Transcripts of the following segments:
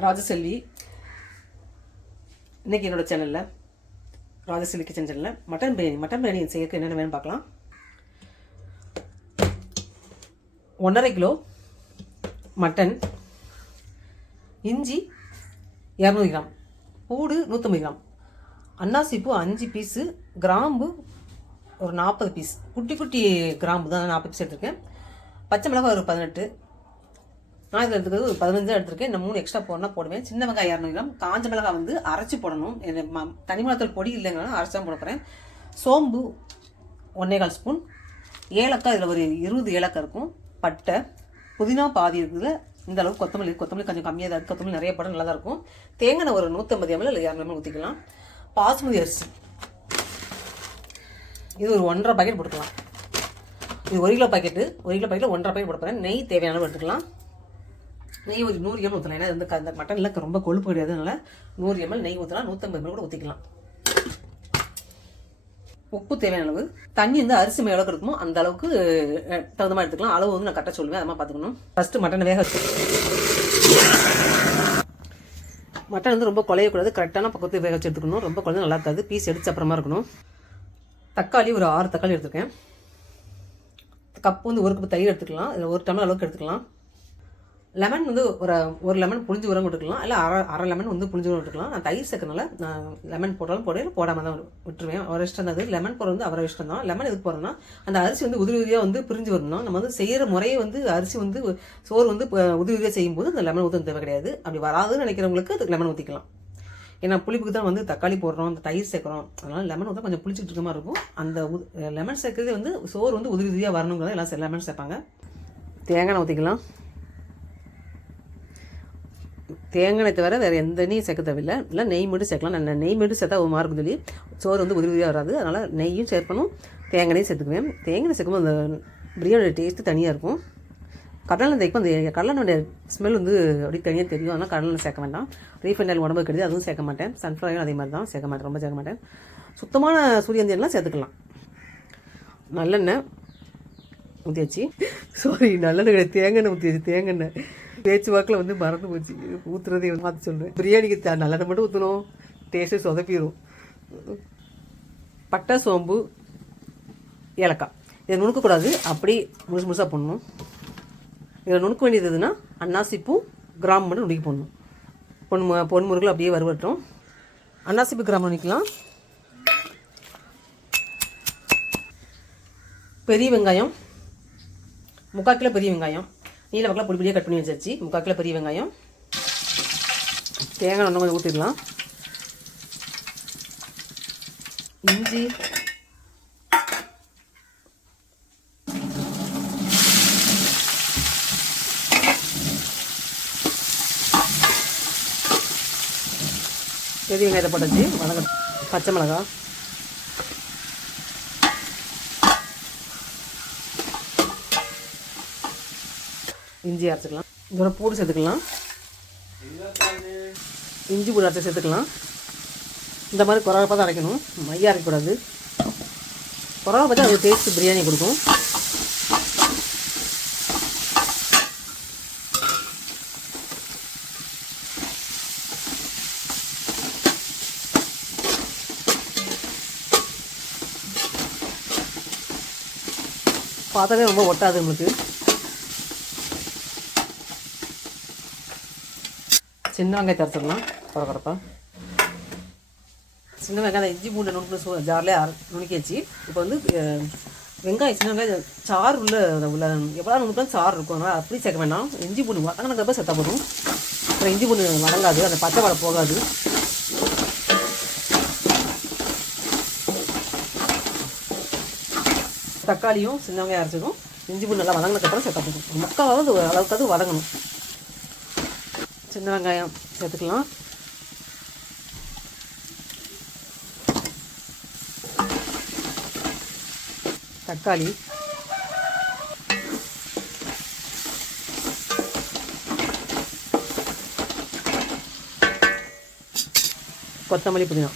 ராஜசெல்வி. இன்றைக்கி என்னோடய சேனலில் ராஜசெல்வி கிச்சன் சேனலில் மட்டன் பிரியாணி செய்யறதுக்கு என்னென்ன வேணும்னு பார்க்கலாம். 1.5 கிலோ மட்டன், இஞ்சி 200 கிராம், பூடு 150 கிராம், அன்னாசிப்பூ 5 பீஸு, கிராம்பு ஒரு 40 பீஸ், குட்டி குட்டி கிராம்பு தான் 40 பீஸ் எடுத்திருக்கேன். பச்சை மிளகாய் ஒரு 18, நான் இதில் எடுத்துக்கிறது ஒரு 15 எடுத்திருக்கேன். இந்த 3 எக்ஸ்ட்ரா போடணும் போடுவேன். சின்ன வெங்காயம் 200 கிராம், காஞ்ச மிளகாய் வந்து அரைச்சி போடணும். தனி மிளகாத்தூள் பொடி இல்லைங்கன்னா அரைச்சி தான் போட போகிறேன். சோம்பு 1.25 ஸ்பூன், ஏலக்காய் இதில் ஒரு 20 ஏலக்காய் இருக்கும், பட்டை, புதினா பாதி இருக்குது. இந்த அளவுக்கு கொத்தமல்லி கொஞ்சம் கம்மியாக தான் இருக்குது, கொத்தமல்லி நிறைய படம் நல்லா தான் இருக்கும். தேங்காய் ஒரு 150 ml இல்லை 200 ml ஊற்றிக்கலாம். பாசுமதி அரிசி இது ஒரு 1.5 பாக்கெட் போட்டுக்கலாம். இது 1 கிலோ பாக்கெட்டு, 1 கிலோ பாக்கெட்டில் 1.5 பாக்கெட் போட போகிறேன். நெய் தேவையான அளவு எடுத்துக்கலாம். நெய் ஒரு 100 ml ஊற்றலாம். ஏன்னா இந்த மட்டனில் ரொம்ப கொழுப்பு கிடையாது, அதனால் 100 ml நெய் ஊற்றலாம். 150 ml கூட ஊற்றிக்கலாம். உப்பு தேவையான அளவு, தண்ணி வந்து அரிசி மேலே அளவுக்கு இருக்குமோ அந்த அளவுக்கு தகுந்த மாதிரி எடுத்துக்கலாம். அளவு வந்து நான் கரெக்டாக சொல்லுவேன், அதை மாதிரி பார்த்துக்கணும். ஃபஸ்ட்டு மட்டனை வேக வச்சு, மட்டன் வந்து ரொம்ப குழையக்கூடாது, கரெக்டான பக்கத்து வேக வச்சு எடுத்துக்கணும். ரொம்ப குழந்தை நல்லா இருக்காது, பீஸ் எடுத்து அப்புறமா இருக்கணும். தக்காளி ஒரு 6 தக்காளி எடுத்துருக்கேன். கப்பு வந்து 1 கப்பு தயிர் எடுத்துக்கலாம், இதில் 1 டம்ளர் அளவுக்கு எடுத்துக்கலாம். லெமன் வந்து ஒரு லெமன் புளிஞ்சு உரம் விட்டுக்கலாம், இல்லை அரை லெமன் வந்து புளிஞ்சு உரம் விட்டுக்கலாம். நான் தயிர் சேர்க்கறனால நான் லெமன் போட்டாலும் போடாமல் தான் விட்டுருவேன். அவர் இஷ்டம் தான். அது லெமன் போடுறது வந்து அவரை இஷ்டம் தான். லெமன் எதுக்கு போடுறோம்னா அந்த அரிசி வந்து உதிரி உதிரியாக வந்து பிரிஞ்சு வரணும். நம்ம வந்து செய்கிற முறையை வந்து அரிசி வந்து சோறு வந்து உதிரி உதிரியாக செய்யும்போது அந்த லெமன் ஊற்ற தேவை கிடையாது. அப்படி வராதுன்னு நினைக்கிறவங்களுக்கு அது லெமன் ஊற்றிக்கலாம். ஏன்னா புளிப்புக்கு தான் வந்து தக்காளி போடுறோம், அந்த தயிர் சேர்க்குறோம், அதனால் லெமன் ஊற்ற கொஞ்சம் புளிச்சிட்டு இருக்க மாதிரி இருக்கும். அந்த லெமன் சேர்க்கறதே வந்து சோறு வந்து உதிரி உதிரியாக வரணுங்கிறத எல்லாம் லெமன் சேர்ப்பாங்க. தேங்காய் ஊற்றிக்கலாம். தேங்காய் தவிர வேறு எந்த நெய்யும் சேர்க்க தேவையில்லை. இல்லை நெய் மட்டும் சேர்க்கலாம். நான் நெய் மட்டும் சேர்த்தா ஒரு மார்க்கு சொல்லி சோறு வந்து உதிரி உதிரியாக வராது, அதனால் நெய்யும் சேர்க்கணும், தேங்காயும் சேர்த்துக்குவேன். தேங்காய் சேர்க்கும்போது அந்த பிரியாணியோட டேஸ்ட்டு தனியாக இருக்கும். கடலை தேய்க்கும், அந்த கடலனுடைய ஸ்மெல் வந்து அப்படி தனியாக தெரியும். அதனால் கடலை சேர்க்க வேண்டாம். ரீஃபைண்ட் ஆயில் உடம்புக்கு கிடையாது, அதுவும் சேர்க்க மாட்டேன். சன்ஃப்ளவரும் அதே மாதிரி தான் சேர்க்க மாட்டேன், ரொம்ப சேர்க்க மாட்டேன். சுத்தமான சூரியந்தெல்லாம் சேர்த்துக்கலாம். நல்லெண்ணெய் ஊற்றியாச்சு, நல்லெண்ணெய் கிடையாது, தேங்காய் ஊற்றியாச்சு. தேங்காய் பேச்சு வாக்கில் வந்து மறந்து போச்சு, ஊற்றுறதே வந்து பார்த்து சொல்கிறேன். பிரியாணிக்கு நல்லெண்ணெய் மட்டும் ஊற்றணும், டேஸ்ட்டு சொதப்பிடும். பட்டை, சோம்பு, ஏலக்காய் இதை நுணுக்கக்கூடாது, அப்படி முழுசாக போடணும். இதில் நுணுக்க வேண்டியதுன்னா அன்னாசிப்பூ, கிராம்பு மட்டும் நுணுக்கி போடணும். பொன்முருகில் அப்படியே வறுவட்டும். அன்னாசிப்பூ, கிராம்பு நுணிக்கலாம். பெரிய வெங்காயம் 3/4 கிலோ பெரிய வெங்காயம் நீல பக்கம் பொடிப்படியாக கட் பண்ணி வச்சாச்சு. 3/4 கிலோ பெரிய வெங்காயம். தேங்காய் ஒன்று கொஞ்சம் ஊற்றிடலாம். இஞ்சி, பெரிய வெங்காயத்தை போட்டாச்சு, வதங்க. பச்சை மிளகாய், இஞ்சி அரைச்சிக்கலாம். இதோட பூடு சேர்த்துக்கலாம். இஞ்சி பூடு அரைச்சி சேர்த்துக்கலாம். இந்த மாதிரி குறவாக தான் அரைக்கணும், மையாக அரைக்கக்கூடாது. குறவாக பார்த்தா அது டேஸ்ட்டு பிரியாணி கொடுக்கும். பார்த்தாலே ரொம்ப ஒட்டாது நம்மளுக்கு. சின்ன வெங்காயத்தை அரைச்சிடலாம் குறப்பா. சின்ன வெங்காயம் இஞ்சி பூண்டை நுணுக்கு ஜார்லேயே நுணுக்கியாச்சு. இப்போ வந்து வெங்காயம், சின்ன வெங்காயம் சாறு உள்ள எவ்வளோ நுணுக்கலாம் சாறு இருக்கும், அதனால் அப்படி சேர்க்க வேண்டாம். இஞ்சி பூண்டு வதங்கினப்ப சேர்த்தா போதும். அப்புறம் இஞ்சி பூண்டு வதங்காது, அந்த பச்சை வாடை போகாது. தக்காளியும் சின்ன வெங்காயம் அரைச்சிடும், இஞ்சி பூண்டு நல்லா வதங்கினதுக்கப்புறம் சேர்த்தா போதும். முக்காவது அளவுக்கு வதங்கணும். சின்ன வெங்காயம் சேர்த்துக்கலாம். தக்காளி, கொத்தமல்லி, புதினா,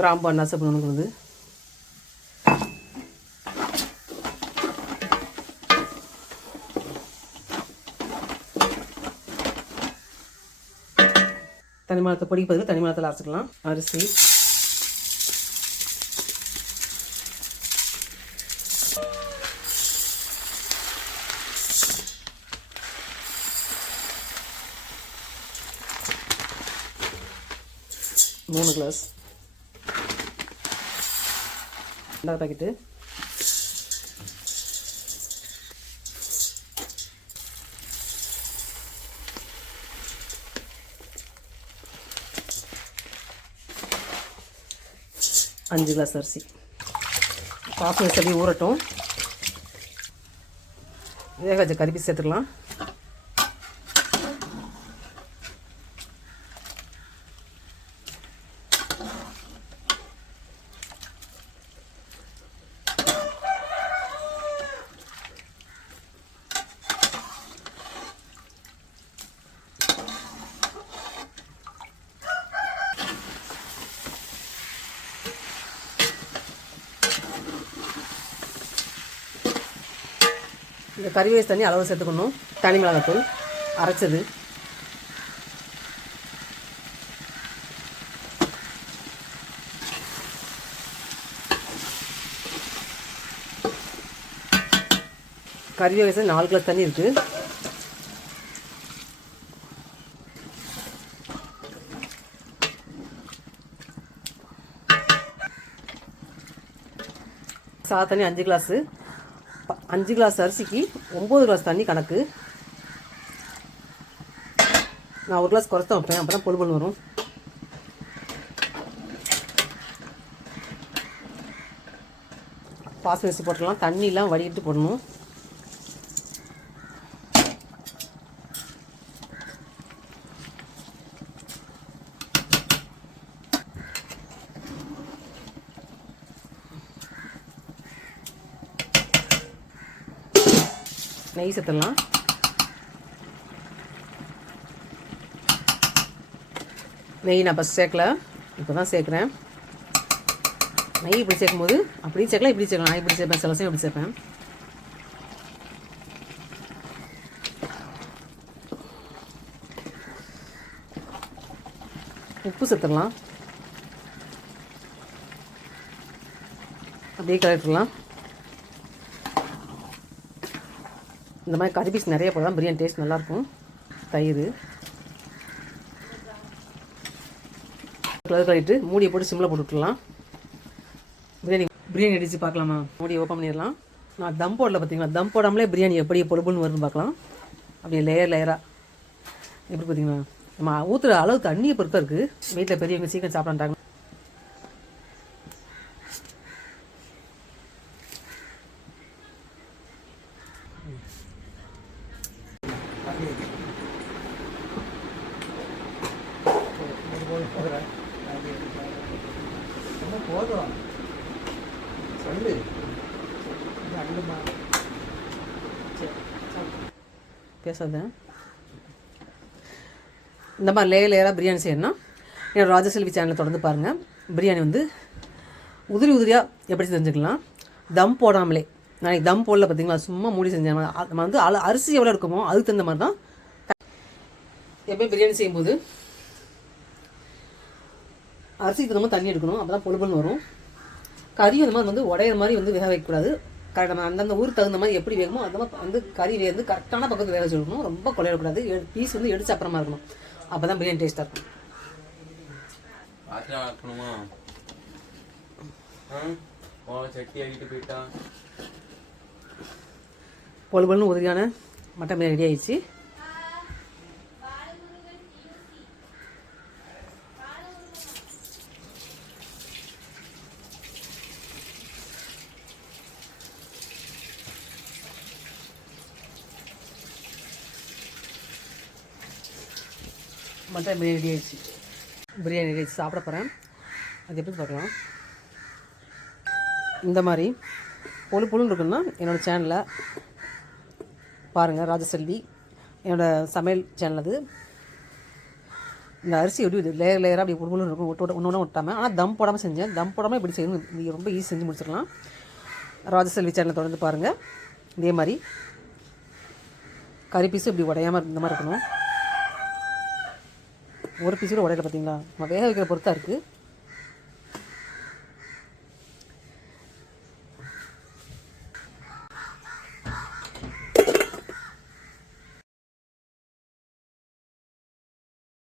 கிராம்பு அன்னாசி பண்ணணும் வந்து தனி மிளகாய் பொடிக்கு பதில் தனி மிளகாய் அரைச்சிக்கலாம். அரிசி, மூணு கிளாஸ் பாக்கெட்டு, அஞ்சு கிளாஸ் அரிசி. பாஸ்மதி சரி ஊறட்டும். வேக வச்ச கறி பீஸ் சேர்த்துக்கலாம். இந்த கறி வேஸ்ட் தண்ணி அளவு சேர்த்துக்கணும். தனி மிளகாத்தூள் அரைச்சது, கறி வேஸ்ட் 4 கிளாஸ் தண்ணி இருக்குது. சாத தண்ணி 5 கிளாஸு. 5 கிளாஸ் அரிசிக்கு 9 கிளாஸ் தண்ணி கணக்கு. நான் 1 கிளாஸ் குறைச்சி வைப்பேன், அப்போ தான் பொழு பொழு வரும். பாஸ்மதி போட்டுடலாம். தண்ணியெலாம் வடிகிட்டு போடணும். நெய் சேர்த்துடலாம். நெய் நான் ஃபஸ்ட் சேர்க்கல, இப்போ தான் சேர்க்குறேன். நெய் இப்படி சேர்க்கும்போது அப்படியும் சேர்க்கலாம், இப்படி சேர்க்கலாம். நான் இப்படி சேர்ப்பேன், சில சமயம் இப்படி சேர்ப்பேன். உப்பு சேர்த்துடலாம். அப்படியே கலரிட்டுலாம். இந்த மாதிரி கறி பீஸ் நிறைய போடலாம், பிரியாணி டேஸ்ட் நல்லாயிருக்கும். தயிர் கலர் கழிட்டு மூடியை போட்டு சிம்மில் போட்டு விட்டுடலாம். பிரியாணி அடித்து பார்க்கலாமா? மூடியை ஓப்பன் பண்ணிடலாம். நான் தம் போடல, பார்த்தீங்களா? தம் போடாமலே பிரியாணி எப்படி பொழுப்புன்னு வரும்னு பார்க்கலாம். அப்படியே லேயராக எப்படி பார்த்தீங்களா? நம்ம ஊற்றுற அளவு தண்ணியை பொறுத்த இருக்குது. வீட்டில் பெரியவங்க சீக்கிரம் சாப்பிடாண்டாங்க. போதும் சொல்லு. பேசாத. இந்த மாதிரி லேயராக பிரியாணி செய்யணும்னா என்னோடய ராஜசெல்வி சேனலை தொடர்ந்து பாருங்கள். பிரியாணி வந்து உதிரி உதிரியாக எப்படி செஞ்சுக்கலாம். தம் போடாமலே. நாளைக்கு தம் போடல பார்த்தீங்களா, சும்மா மூடி செஞ்சேன். நம்ம வந்து அரிசி எவ்வளோ இருக்குமோ அதுக்கு தகுந்த மாதிரி தான் எப்போயும் பிரியாணி செய்யும்போது அரிசிக்கு தகுந்த மாதிரி தண்ணி எடுக்கணும். அப்போ தான் பொழுப்புன்னு வரும். கறி அந்த மாதிரி வந்து உடையிற மாதிரி வந்து வேக வைக்கக்கூடாது. கரெக்டாக நம்ம அந்தந்த ஊருக்கு தகுந்த மாதிரி எப்படி வேகமோ அந்த மாதிரி வந்து கறி வந்து கரெக்டான பக்கத்து வேக வச்சுருக்கணும். ரொம்ப குழையக்கூடாது. பீஸ் வந்து எடுத்து அப்புறமா இருக்கணும். அப்போ தான் பிரியாணி டேஸ்ட்டாக இருக்கும். பொழுப்புன்னு உதவியான மட்டன் பிரியாணி ரெடி ஆயிடுச்சு. மட்டன் பிரியாணி ரெடி ஆயிடுச்சு. பிரியாணி ரெடி ஆயிடுச்சு. சாப்பிட போகிறேன். அது எப்படி பார்க்கலாம். இந்த மாதிரி பொழுப்புன்னு இருக்குன்னா என்னோடய சேனலை பாருங்கள். ராஜசெல்வி என்னோடய சமையல் சேனல் அது. இந்த அரிசி எப்படி லேயர் லேயராக அப்படி உருளுன்னு இருக்கும், ஒன்று ஒட்டாமல். ஆனால் தம் போடாமல் செஞ்சேன். தம் போடாமல் இப்படி செய்யணும், இது ரொம்ப ஈஸி, செஞ்சு முடிச்சிடலாம். ராஜசெல்வி சேனலை தொடர்ந்து பாருங்கள். இதே மாதிரி கறி பீஸும் இப்படி உடையாமல் இந்த மாதிரி இருக்கணும். ஒரு பீஸோட உடையில பார்த்தீங்களா, நம்ம வேக வைக்கிற பொறுத்தா இருக்குது.